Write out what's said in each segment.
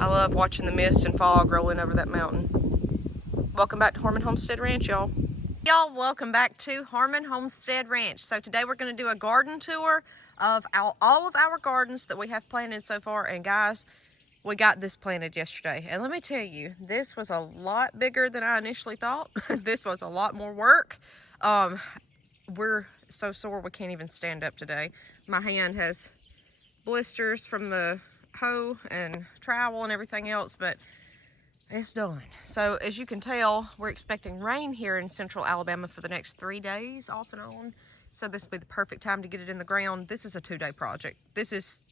I love watching the mist and fog rolling over that mountain. Welcome back to Harmon Homestead Ranch, y'all. Y'all, welcome back to Harmon Homestead Ranch. So today we're going to do a garden tour of all of our gardens that we have planted so far. And guys, we got this planted yesterday. And let me tell you, this was a lot bigger than I initially thought. This was a lot more work. We're so sore we can't even stand up today. My hand has blisters from the hoe and trowel and everything else, but it's done. So as you can tell, we're expecting rain here in central Alabama for the next 3 days off and on. So this will be the perfect time to get it in the ground. This is a 2-day project. This is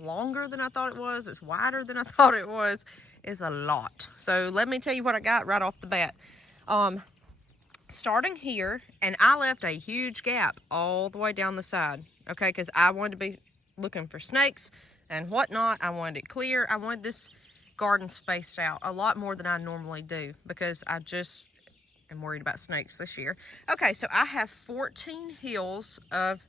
longer than I thought it was. It's wider than I thought it was. It's a lot. So let me tell you what I got right off the bat. Starting here, and I left a huge gap all the way down the side, okay, because I wanted to be looking for snakes and whatnot. I wanted it clear. I wanted this garden spaced out a lot more than I normally do because I just am worried about snakes this year. Okay, so I have 14 hills of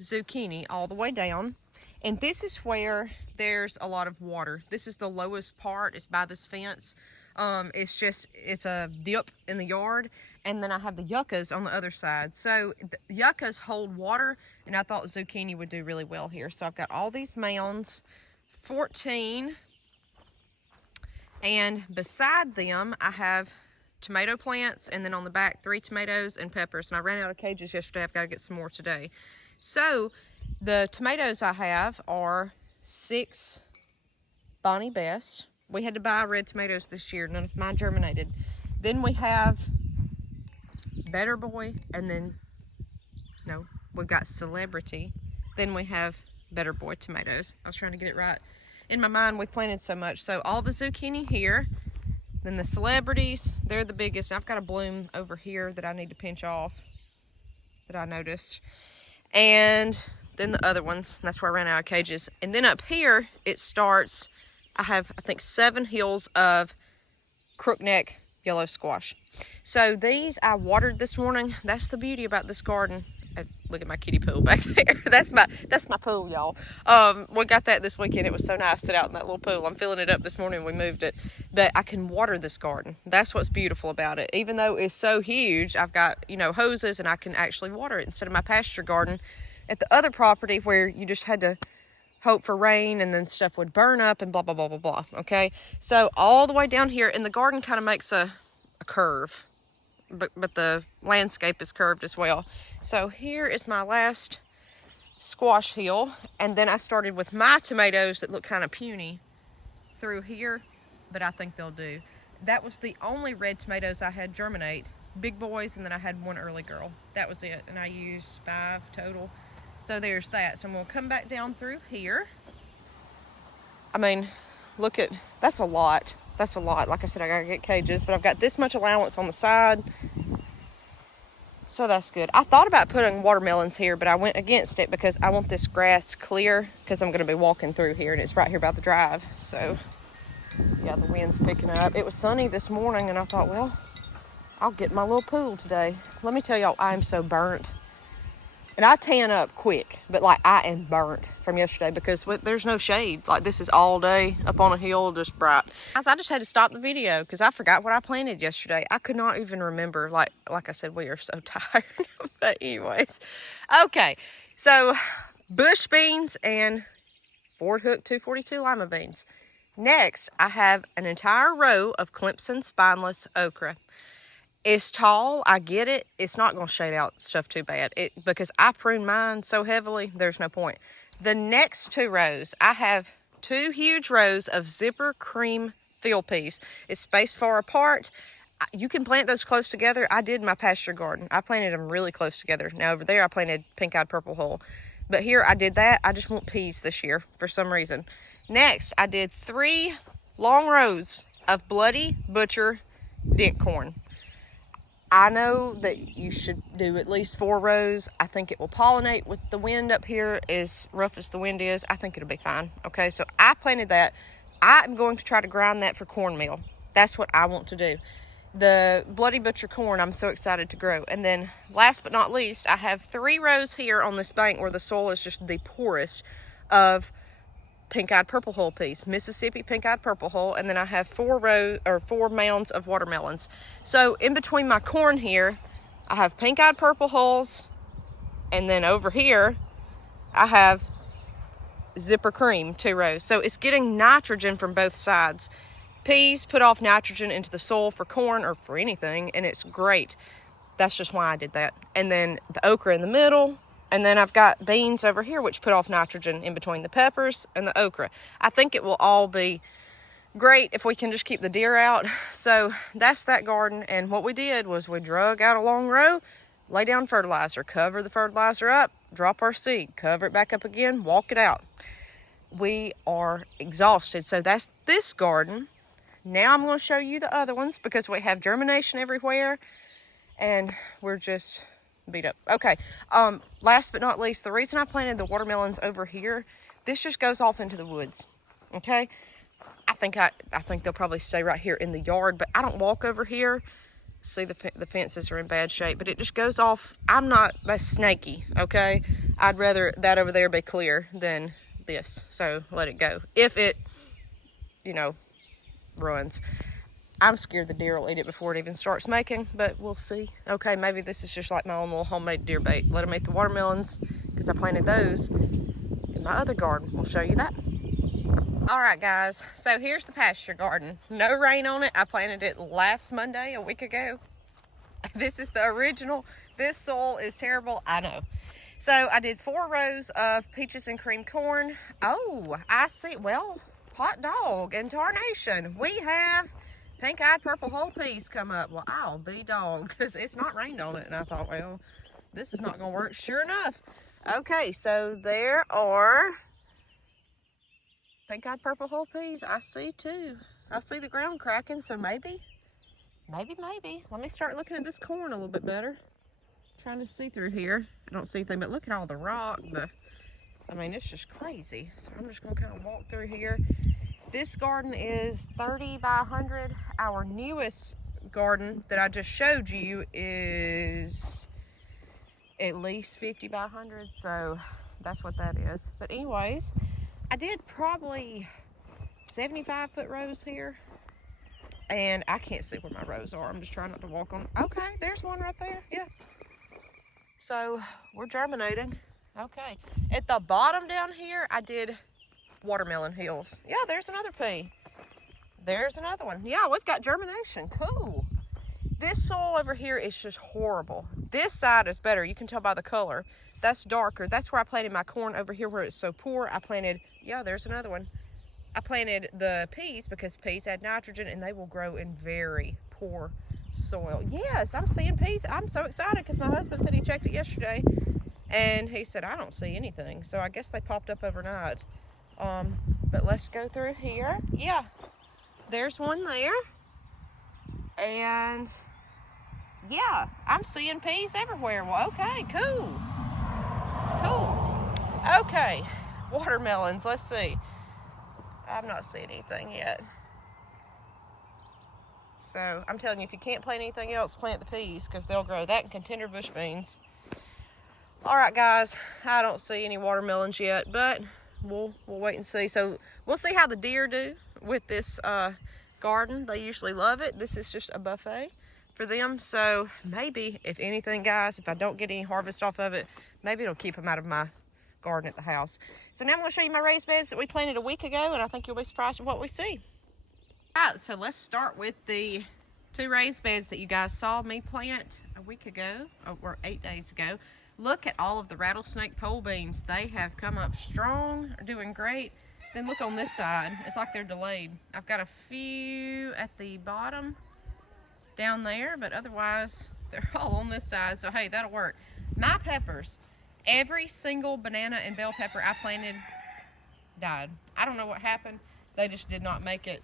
zucchini all the way down, and this is where there's a lot of water. This is the lowest part. It's by this fence. It's a dip in the yard, and then I have the yuccas on the other side. So the yuccas hold water, and I thought zucchini would do really well here. So I've got all these mounds, 14, and beside them I have tomato plants, and then on the back 3 tomatoes and peppers. And I ran out of cages yesterday. I've got to get some more today. So the tomatoes I have are 6 Bonnie Best. We had to buy red tomatoes this year. None of mine germinated. Then we have Better Boy, and then, no, we've got Celebrity. Then we have Better Boy tomatoes. I was trying to get it right. In my mind, we planted so much. So all the zucchini here, then the Celebrities, they're the biggest. I've got a bloom over here that I need to pinch off that I noticed. And then the other ones, that's where I ran out of cages. And then up here, it starts, I have, I think, 7 hills of crookneck yellow squash. So these I watered this morning. That's the beauty about this garden. Look at my kiddie pool back there. That's my pool, y'all. We got that this weekend. It was so nice to sit out in that little pool. I'm filling it up this morning. We moved it. But I can water this garden. That's what's beautiful about it. Even though it's so huge, I've got, hoses, and I can actually water it instead of my pasture garden at the other property where you just had to hope for rain and then stuff would burn up and blah, blah, blah, blah, blah. Okay, so all the way down here, and the garden kind of makes a curve, but the landscape is curved as well. So here is my last squash hill, and then I started with my tomatoes that look kind of puny through here, but I think they'll do. That was the only red tomatoes I had germinate, big boys, and then I had 1 early girl. That was it, and I used 5 total. So there's that. So I'm going to come back down through here. I mean, look at, that's a lot. That's a lot. Like I said, I got to get cages, but I've got this much allowance on the side. So that's good. I thought about putting watermelons here, but I went against it because I want this grass clear because I'm going to be walking through here, and it's right here by the drive. So yeah, the wind's picking up. It was sunny this morning, and I thought, well, I'll get my little pool today. Let me tell y'all, I'm so burnt. And I tan up quick, but like I am burnt from yesterday because there's no shade. Like this is all day up on a hill, just bright. Guys, I just had to stop the video because I forgot what I planted yesterday. I could not even remember. Like I said, we are so tired. But anyways, okay. So bush beans and Ford Hook 242 lima beans. Next, I have an entire row of Clemson spineless okra. It's tall, I get it. It's not going to shade out stuff too bad. Because I prune mine so heavily, there's no point. The next 2 rows, I have 2 huge rows of zipper cream field peas. It's spaced far apart. You can plant those close together. I did my pasture garden. I planted them really close together. Now over there, I planted pink-eyed purple hull. But here, I did that. I just want peas this year for some reason. Next, I did 3 long rows of Bloody Butcher dent corn. I know that you should do at least 4 rows. I think it will pollinate with the wind up here, as rough as the wind is. I think it'll be fine. Okay, so I planted that. I'm going to try to grind that for cornmeal. That's what I want to do. The Bloody Butcher corn, I'm so excited to grow. And then last but not least, I have 3 rows here on this bank where the soil is just the poorest of pink-eyed purple hull peas, Mississippi pink-eyed purple hull, and then I have 4 mounds of watermelons. So in between my corn here, I have pink-eyed purple hulls, and then over here, I have zipper cream, 2 rows. So it's getting nitrogen from both sides. Peas put off nitrogen into the soil for corn or for anything, and it's great. That's just why I did that. And then the okra in the middle. And then I've got beans over here, which put off nitrogen in between the peppers and the okra. I think it will all be great if we can just keep the deer out. So that's that garden. And what we did was we drug out a long row, lay down fertilizer, cover the fertilizer up, drop our seed, cover it back up again, walk it out. We are exhausted. So that's this garden. Now I'm going to show you the other ones because we have germination everywhere. And we're just beat up. Okay, last but not least, the reason I planted the watermelons over here, this just goes off into the woods. Okay, I think they'll probably stay right here in the yard, but I don't walk over here. See, the fences are in bad shape, but it just goes off. I'm not that snaky. Okay, I'd rather that over there be clear than this, so let it go. If it, runs. I'm scared the deer will eat it before it even starts making, but we'll see. Okay, maybe this is just like my own little homemade deer bait. Let them eat the watermelons because I planted those in my other garden. We'll show you that. All right, guys, so here's the pasture garden. No rain on it. I planted it last Monday, a week ago. This is the original. This soil is terrible, I know. So I did 4 rows of peaches and cream corn. Oh, I see. Well, hot dog and tarnation. We have pink-eyed purple hull peas come up. Well, I'll be dogged because it's not rained on it. And I thought, well, this is not going to work. Sure enough. Okay, so there are pink-eyed purple hull peas. I see too. I see the ground cracking, so maybe. Let me start looking at this corn a little bit better. Trying to see through here. I don't see anything, but look at all the rock. I mean, it's just crazy. So I'm just going to kind of walk through here. This garden is 30 by 100. Our newest garden that I just showed you is at least 50 by 100. So that's what that is. But anyways, I did probably 75-foot rows here. And I can't see where my rows are. I'm just trying not to walk on. Okay, there's one right there. Yeah. So we're germinating. Okay. At the bottom down here, I did watermelon hills. Yeah, there's another pea. There's another one. Yeah, we've got germination. Cool. This soil over here is just horrible. This side is better. You can tell by the color. That's darker. That's where I planted my corn. Over here where it's so poor, I planted, yeah, there's another one. I planted the peas because peas add nitrogen and they will grow in very poor soil. Yes, I'm seeing peas. I'm so excited because my husband said he checked it yesterday and he said, I don't see anything. So I guess they popped up overnight. But let's go through here. Yeah, there's one there. And yeah, I'm seeing peas everywhere. Well, okay, cool. Okay, watermelons, let's see. I'm not seeing anything yet. So I'm telling you, if you can't plant anything else, plant the peas because they'll grow. That and contender bush beans. All right, guys, I don't see any watermelons yet, but we'll wait and see. So we'll see how the deer do with this garden. They usually love it. This is just a buffet for them. So maybe, if anything, guys, if I don't get any harvest off of it, maybe it'll keep them out of my garden at the house. So now I'm going to show you my raised beds that we planted a week ago, and I think you'll be surprised at what we see. All right, so let's start with the 2 raised beds that you guys saw me plant a week ago, or 8 days ago. Look at all of the rattlesnake pole beans. They have come up strong, are doing great. Then look on this side. It's like they're delayed. I've got a few at the bottom down there, but otherwise they're all on this side. So hey, that'll work. My peppers, every single banana and bell pepper I planted died. I don't know what happened. They just did not make it.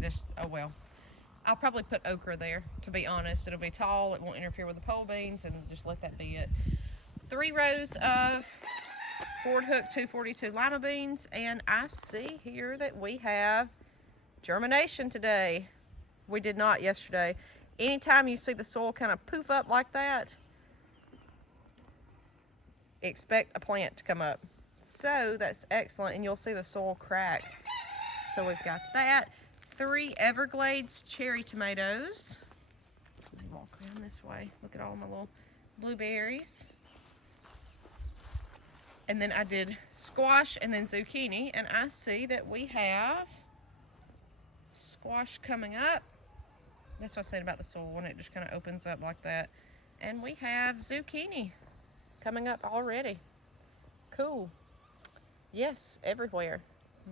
Just, oh well. I'll probably put okra there, to be honest. It'll be tall, it won't interfere with the pole beans, and just let that be it. 3 rows of Ford Hook 242 lima beans, and I see here that we have germination today. We did not yesterday. Anytime you see the soil kind of poof up like that, expect a plant to come up. So that's excellent, and you'll see the soil crack. So we've got that. 3 Everglades cherry tomatoes. Let me walk around this way. Look at all my little blueberries. And then I did squash and then zucchini, and I see that we have squash coming up. That's what I said about the soil, when it just kind of opens up like that. And we have zucchini coming up already. Cool. Yes, everywhere.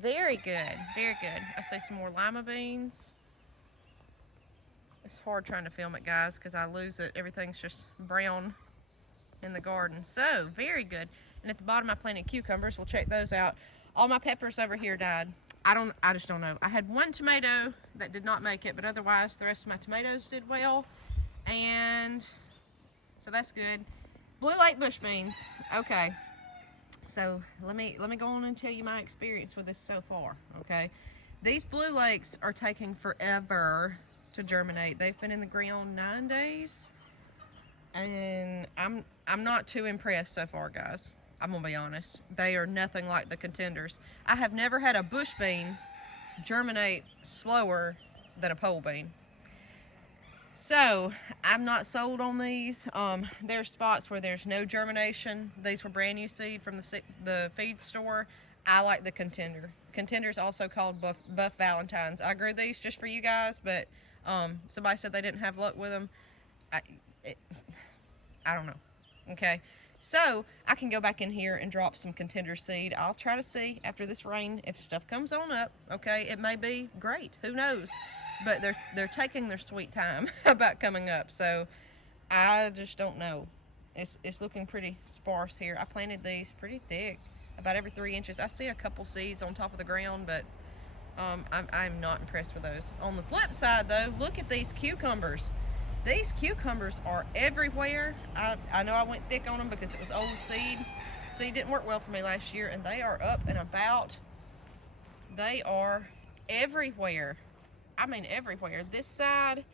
Very good, very good. I see some more lima beans. It's hard trying to film it, guys, because I lose it. Everything's just brown in the garden. So, very good. And at the bottom I planted cucumbers. We'll check those out. All my peppers over here died. I just don't know. I had 1 tomato that did not make it, but otherwise the rest of my tomatoes did well. And so that's good. Blue Lake bush beans. Okay. So let me go on and tell you my experience with this so far, okay? These Blue Lakes are taking forever to germinate. They've been in the ground 9 days, and I'm not too impressed so far, guys. I'm gonna be honest. They are nothing like the contenders. I have never had a bush bean germinate slower than a pole bean. So I'm not sold on these. There's spots where there's no germination. These were brand new seed from the feed store. I like the contender. Contender's also called Buff Valentines. I grew these just for you guys, but somebody said they didn't have luck with them. I don't know. Okay, so I can go back in here and drop some contender seed. I'll try to see after this rain if stuff comes on up. Okay, it may be great. Who knows? But they're taking their sweet time about coming up, so I just don't know. It's looking pretty sparse here. I planted these pretty thick, about every 3 inches. I see a couple seeds on top of the ground, but I'm not impressed with those. On the flip side, though, look at these cucumbers. These cucumbers are everywhere. I know I went thick on them because it was old seed. Seed didn't work well for me last year, and they are up and about. They are everywhere. I mean everywhere. This side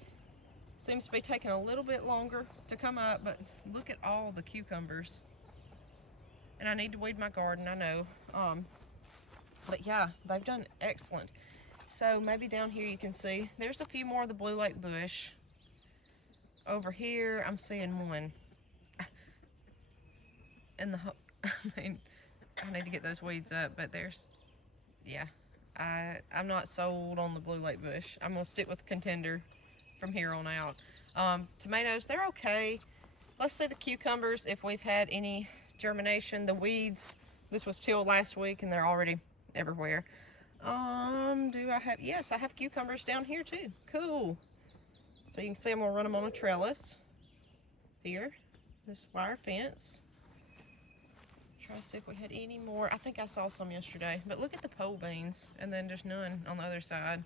seems to be taking a little bit longer to come up, but look at all the cucumbers. And I need to weed my garden, I know. But yeah, they've done excellent. So maybe down here you can see, there's a few more of the Blue Lake bush. Over here, I'm seeing one. I mean, I need to get those weeds up, but there's, yeah. I'm not sold on the Blue Lake bush. I'm gonna stick with contender from here on out. Tomatoes, they're okay. Let's see the cucumbers, if we've had any germination. The weeds, this was tilled last week and they're already everywhere. Yes, I have cucumbers down here too. Cool. So you can see I'm gonna run them on a trellis here, this wire fence. Try to see if we had any more. I think I saw some yesterday, but look at the pole beans, and then there's none on the other side.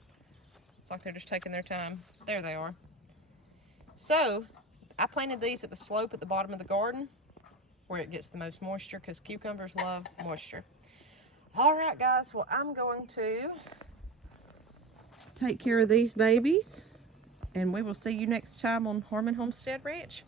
It's like they're just taking their time. There they are. So I planted these at the slope at the bottom of the garden where it gets the most moisture, because cucumbers love moisture. All right, guys, well, I'm going to take care of these babies, and we will see you next time on Harmon Homestead Ranch.